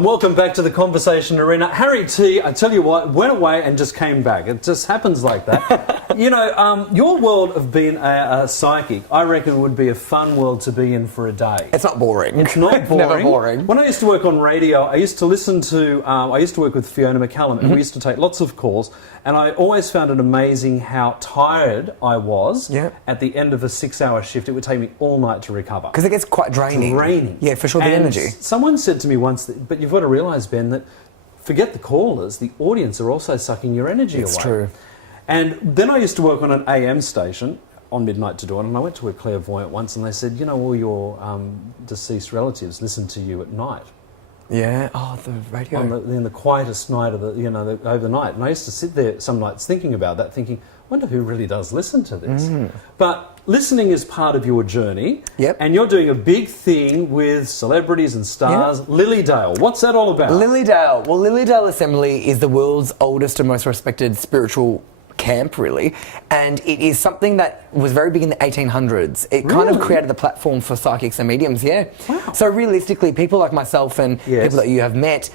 And welcome back to the Conversation Arena. Harry T, I tell you what, went away and just came back. It just happens like that. You know, your world of being a psychic, I reckon would be a fun world to be in for a day. It's not boring. It's not boring. Never boring. When I used to work on radio, I used to listen to, I used to work with Fiona McCallum, and we used to take lots of calls, and I always found it amazing how tired I was at the end of a 6-hour shift. It would take me all night to recover. Because it gets quite draining. Yeah, for sure, the energy. Someone said to me once, but you've got to realise, Ben, that forget the callers, the audience are also sucking your energy away. It's true. And then I used to work on an AM station on Midnight to Dawn, and I went to a clairvoyant once, and they said, you know, all your deceased relatives listen to you at night. Yeah, the radio. In the quietest night of the, overnight. And I used to sit there some nights thinking about that, thinking, I wonder who really does listen to this. But listening is part of your journey. Yep. And you're doing a big thing with celebrities and stars. Yep. Lilydale, what's that all about? Lilydale. Well, Lilydale Assembly is the world's oldest and most respected spiritual camp, really, and it is something that was very big in the 1800s. It kind of created the platform for psychics and mediums, Wow. So realistically, people like myself and people that you have met,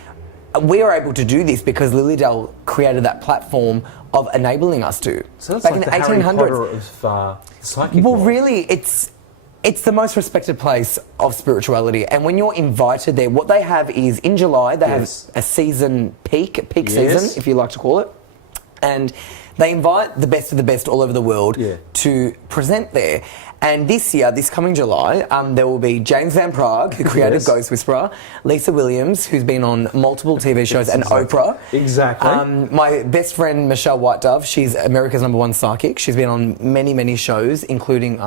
we are able to do this because Lilydale created that platform of enabling us to. So that's back like in the the 1800s. Harry Potter of psychic Well, world. really, it's the most respected place of spirituality, and when you're invited there, what they have is, in July, they have a season peak season, if you like to call it, and they invite the best of the best all over the world to present there. And this year, this coming July, there will be James Van Praagh, who created Ghost Whisperer, Lisa Williams, who's been on multiple TV shows, and Oprah. Exactly. My best friend, Michelle White Dove, she's America's #1 psychic. She's been on many, many shows, including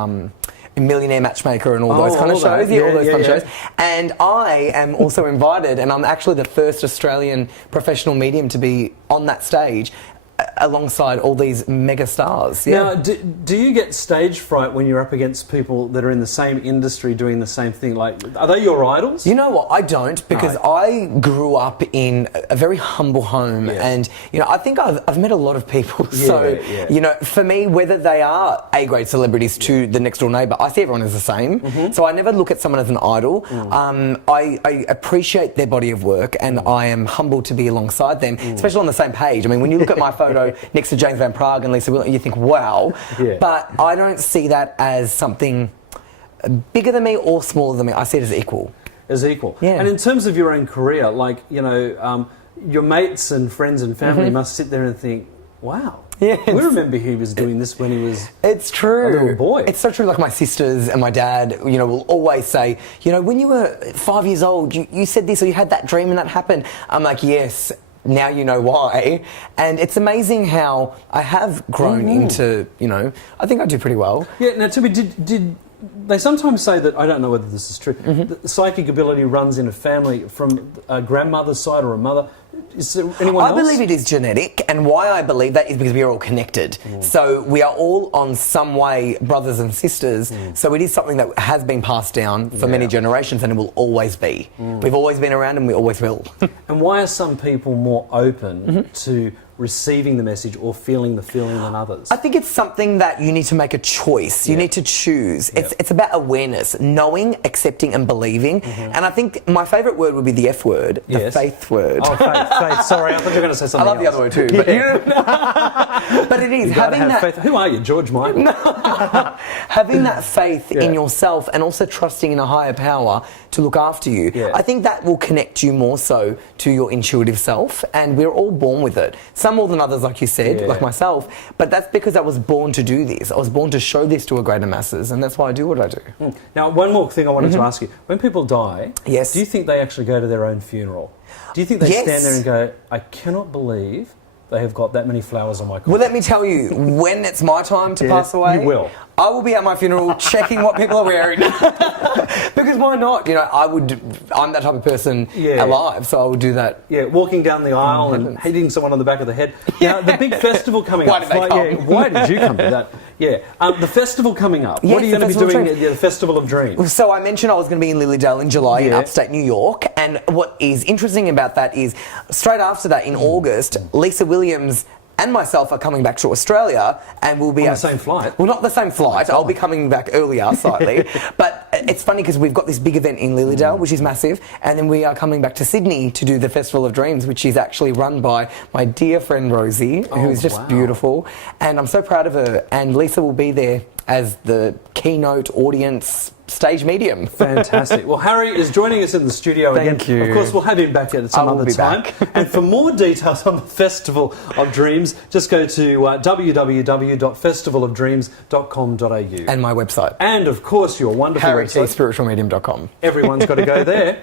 Millionaire Matchmaker and all those kind of shows. All those fun shows. And I am also invited, and I'm actually the first Australian professional medium to be on that stage alongside all these mega stars. Now, do you get stage fright when you're up against people that are in the same industry doing the same thing? Like, are they your idols? You know what? I don't, because I grew up in a very humble home, and I think I've met a lot of people. For me, whether they are A-grade celebrities to the next door neighbour, I see everyone as the same. So I never look at someone as an idol. I appreciate their body of work, and I am humbled to be alongside them, especially on the same page. I mean, when you look at my photo next to James Van Praagh and Lisa Williams, you think, wow. But I don't see that as something bigger than me or smaller than me. I see it as equal. As equal. Yeah. And in terms of your own career, like, your mates and friends and family must sit there and think, wow. Yeah, we remember he was doing this when he was a little boy. It's so true. Like, my sisters and my dad, will always say, when you were 5 years old, you said this or you had that dream and that happened. I'm like, yes. Now you know why. And it's amazing how I have grown into, I think I do pretty well. Yeah, now tell me, did they sometimes say that, I don't know whether this is true, that psychic ability runs in a family from a grandmother's side or a mother? Is there anyone else? I believe it is genetic, and why I believe that is because we are all connected. So we are all on some way brothers and sisters, so it is something that has been passed down for many generations, and it will always be. We've always been around and we always will. And why are some people more open to receiving the message or feeling the feeling than others? I think it's something that you need to make a choice. You need to choose. It's about awareness, knowing, accepting and believing. And I think my favourite word would be the F word, the faith word. Oh, faith. Sorry, I thought you were going to say something else. I love the other word too. But, but it is. Having that faith. Who are you, George Michael? Having that faith in yourself and also trusting in a higher power to look after you. I think that will connect you more so to your intuitive self, and we're all born with it. Some more than others, like you said, like myself, but that's because I was born to do this. I was born to show this to a greater masses, and that's why I do what I do. Now, one more thing I wanted to ask you. When people die, do you think they actually go to their own funeral? Do you think they stand there and go, I cannot believe they have got that many flowers on my coffin? Well, let me tell you, when it's my time to pass away, you will. I will be at my funeral checking what people are wearing. Because why not? I'm that type of person alive, so I would do that. Yeah, walking down the aisle and hitting someone on the back of the head. Now, the big festival coming up. Why did you come to that? Yeah, the festival coming up. What are you going to be doing at the Festival of Dreams? So I mentioned I was going to be in Lilydale in July in upstate New York, and what is interesting about that is straight after that in August, Lisa Williams and myself are coming back to Australia, and we'll be on the same flight. Well, not the same flight. I'll be coming back earlier slightly, but it's funny because we've got this big event in Lilydale, which is massive, and then we are coming back to Sydney to do the Festival of Dreams, which is actually run by my dear friend Rosie, who is just beautiful, and I'm so proud of her. And Lisa will be there as the keynote audience stage medium. Fantastic. Well, Harry is joining us in the studio again. Thank you. Of course, we'll have him back at some other time. And for more details on the Festival of Dreams, just go to www.festivalofdreams.com.au. And my website. And, of course, your wonderful website. HarryTSpiritualMedium.com. Everyone's got to go there.